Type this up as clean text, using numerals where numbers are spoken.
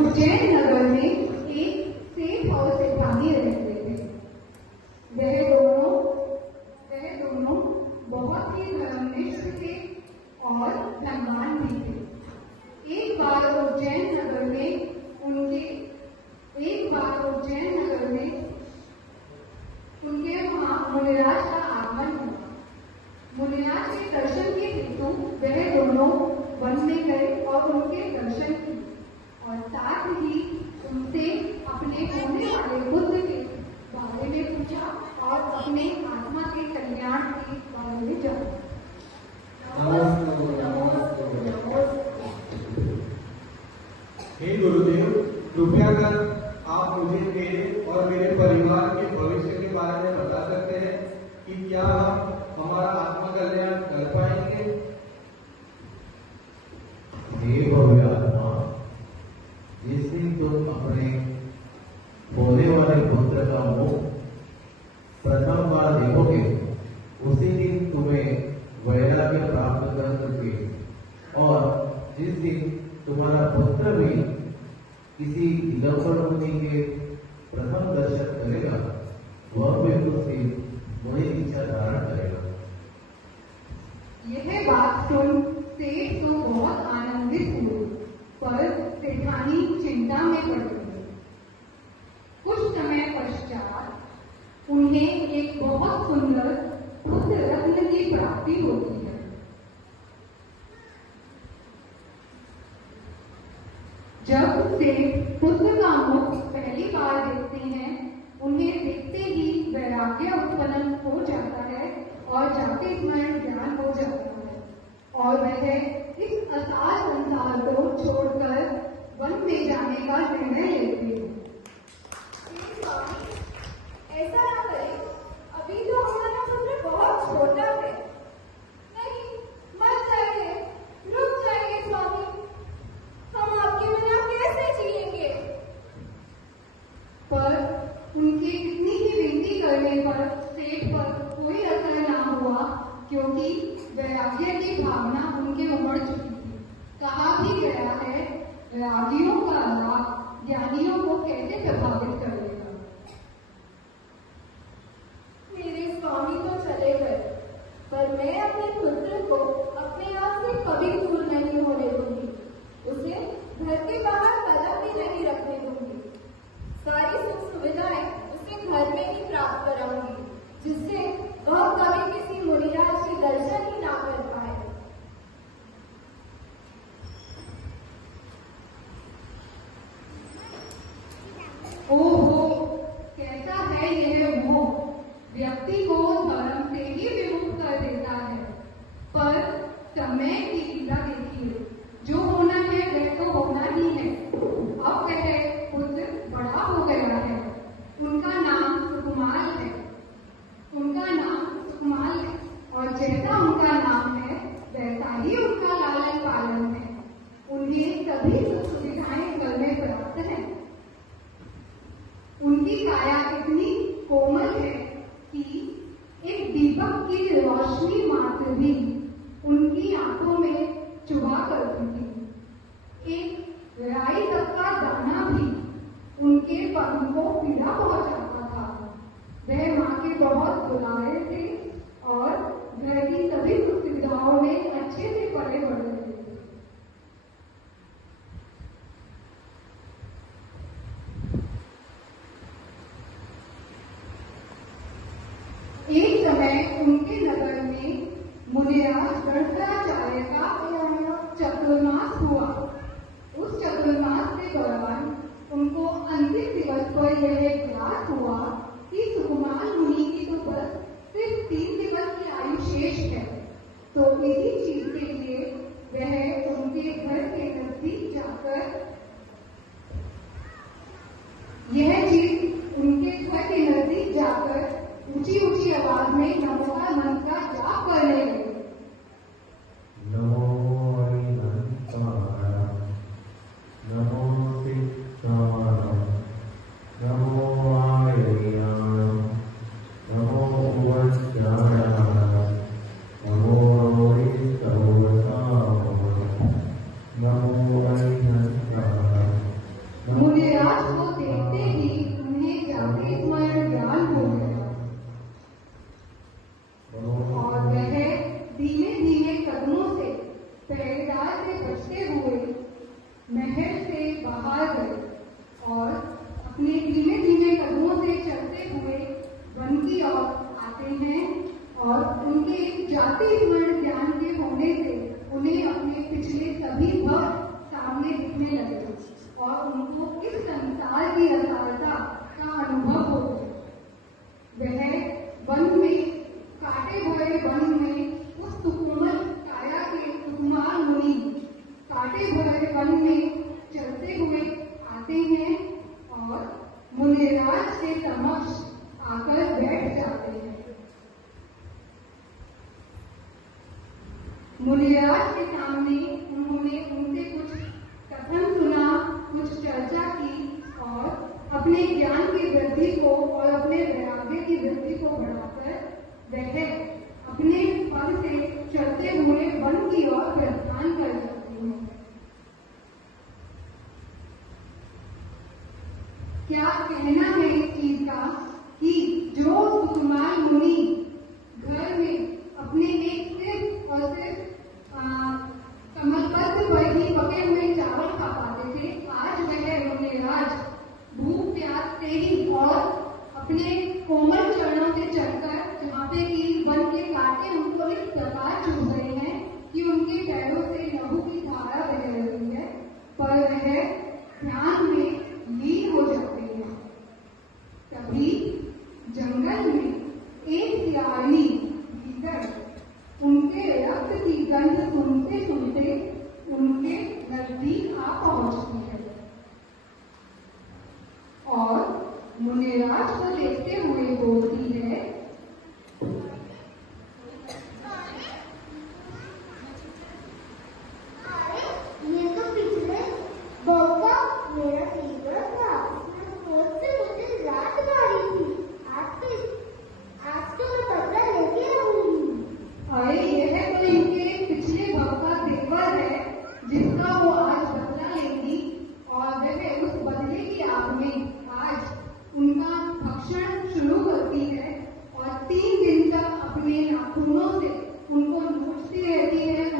उज्जैन नगर में एक सेठ और सेठानी रहते थे। वह दोनों बहुत ही धर्मनिष्ठ थे और धनवान भी थे। एक बार उज्जैन नगर में उनके वहां मुनिराज का आगमन हुआ। मुनिराज के दर्शन के हेतु वह दोनों वन में गए और उनके दर्शन किए और साथ ही उनसे अपने होने वाले पुत्र के बारे में पूछा और अपने आत्मा के कल्याण के बारे में जाना। हे गुरुदेव, कृपया कर आप मुझे मेरे और मेरे परिवार के भविष्य के बारे में बता सकते हैं कि क्या हम हमारा आत्मा कल्याण कर पाएंगे? हे भव्य आत्मा, जिस दिन तुम अपने होने वाले पुत्र का मुख प्रथम बार देखोगे, उसी दिन तुम्हें वैराग्य प्राप्त कर सके और जिस दिन तुम्हारा पुत्र भी किसी लवण मुनि के प्रथम दर्शन करेगा, वह भी उससे मुनि दीक्षा धारण करेगा। यह बात सुन सेठ तो बहुत आनंदित हुए, पर सेठानी चिंता में पड़ गई। कुछ समय पश्चात उन्हें एक बहुत सुंदर पुत्र रत्न की प्राप्ति होती है। जब से पुत्र का मुख पहली बार देखते हैं, उन्हें देखते ही वैराग्य उत्पन्न हो जाता है और जाति स्मरण ज्ञान हो जाता है और वह इस असार संसार को छोड़कर वन में जाने का निर्णय लेते हैं। ऐसा ना करें, अभी तो हमारा पुत्र बहुत छोटा है। नहीं, मत जाइए, रुक जाइए स्वामी, हम आपके बिना कैसे जिएंगे? पर उनकी कितनी ही विनती करने पर सेठ पर कोई असर ना हुआ, क्योंकि वैराग्य की भावना उनके उमड़ चुकी थी। कहा भी गया है, रागियों का लाभ ज्ञानियों को कैसे प्रभावित करेगा। मेरे स्वामी तो चले गए, पर मैं अपने पुत्र को अपने आप से कभी दूर नहीं होने दूंगी। उसे घर के बाहर कदम भी नहीं रखने दूंगी। सारी सुख सुविधाएं उसे घर में ही प्राप्त कराऊंगी, जिससे वह कभी किसी मुनिराज के दर्शन ही ना कर पाए। ओहो, कैसा है यह मोह, व्यक्ति को धर्म से ही विमुख कर देता है। पर समय की लीला देखिए, जो होना है वह तो होना ही है। अब वह पुत्र बड़ा हो गया है, उनका नाम सुकुमार है और जैसा उनका नाम है वैसा ही उनका लालन पालन है। उन्हें सभी सुख सुविधाएं घर में प्राप्त है। उनकी काया इतनी कोमल है कि एक दीपक की रोशनी मात्र भी उनकी आंखों में चुभा करती थी। एक राई तक का दाना भी उनके पंख को पीड़ा पहुंचाता था। वह माँ के बहुत दुलारे थे और घर की सभी सुविधाओं में अच्छे से पले बढ़ रहे थे। एक समय उनके नगर में मुनिराज गणराचार्य का चतुर्मास हुआ। उस चतुर्मास के दौरान उनको अंतिम दिवस पर यह ज्ञात हुआ कि सुकुमार मुनि की तो बस सिर्फ 3 दिवस की आयु शेष है। तो इसी चीज के लिए वह उनके घर के नजदीक जाकर ऊंची ऊंची आवाज में नमो का मंत्र का जाप करने लगे। नमो अरिहंताय, नमो सिद्धाय, नमो आर्याय, नमो वज्राय, नमो रोहितवताय, नमो अरिहंताय, आते हैं और उनके जाति स्मरण ज्ञान के होने से उन्हें अपने पिछले सभी भक्त सामने दिखने लगे और उनको इस संसार की असारता का अनुभव हो गया। वह वन में काटे भरे वन में उस सुकुमार काया के सुकुमार मुनि काटे भरे वन में चलते हुए आते हैं और मुनिराज के समक्ष आकर बैठ जाते हैं। मुनिराज के सामने उन्होंने उनसे कुछ कथन सुना, कुछ चर्चा की और अपने ज्ञान की वृद्धि को और अपने वैराग्य की वृद्धि को बढ़ाकर वह अपने पद से चलते हुए वन की ओर प्रस्थान कर जाते हैं। क्या कहना है इस चीज का कि जो सुकुमार मुनि घर में अपने एक सिर्फ और सिर्फ कमलपत्र पर ही पके हुए चावल खा पाते थे, आज वह मुनिराज भूख प्यास से ही और अपने कोमल चरणों से चलकर जहाँ पे कि वन के कांटे उनको इस प्रकार चूस रहे हैं कि उनके पैरों से लहू की धारा बह रही है, पर वह ध्यान में लीन हो जाते हैं। तभी जंगल में एक सियारनी भीतर उनके रक्त की गंध सुनते सुनते उनके नजदीक आ पहुंचती है और मुनिराज को देखते हुए बोलती है, ये तो पिछले बौका मेरा टीचर था, उसने मुझे रात मारी थी। आज तो मैं बदला लेके आऊंगी। अरे यह तो इनके पिछले भक्त का देवर है जिसका वो आज बदला लेंगी और वह उस बदले की आग में आज उनका भक्षण शुरू करती है और 3 दिन तक अपने नाखूनों से उनको नोचती रहती है,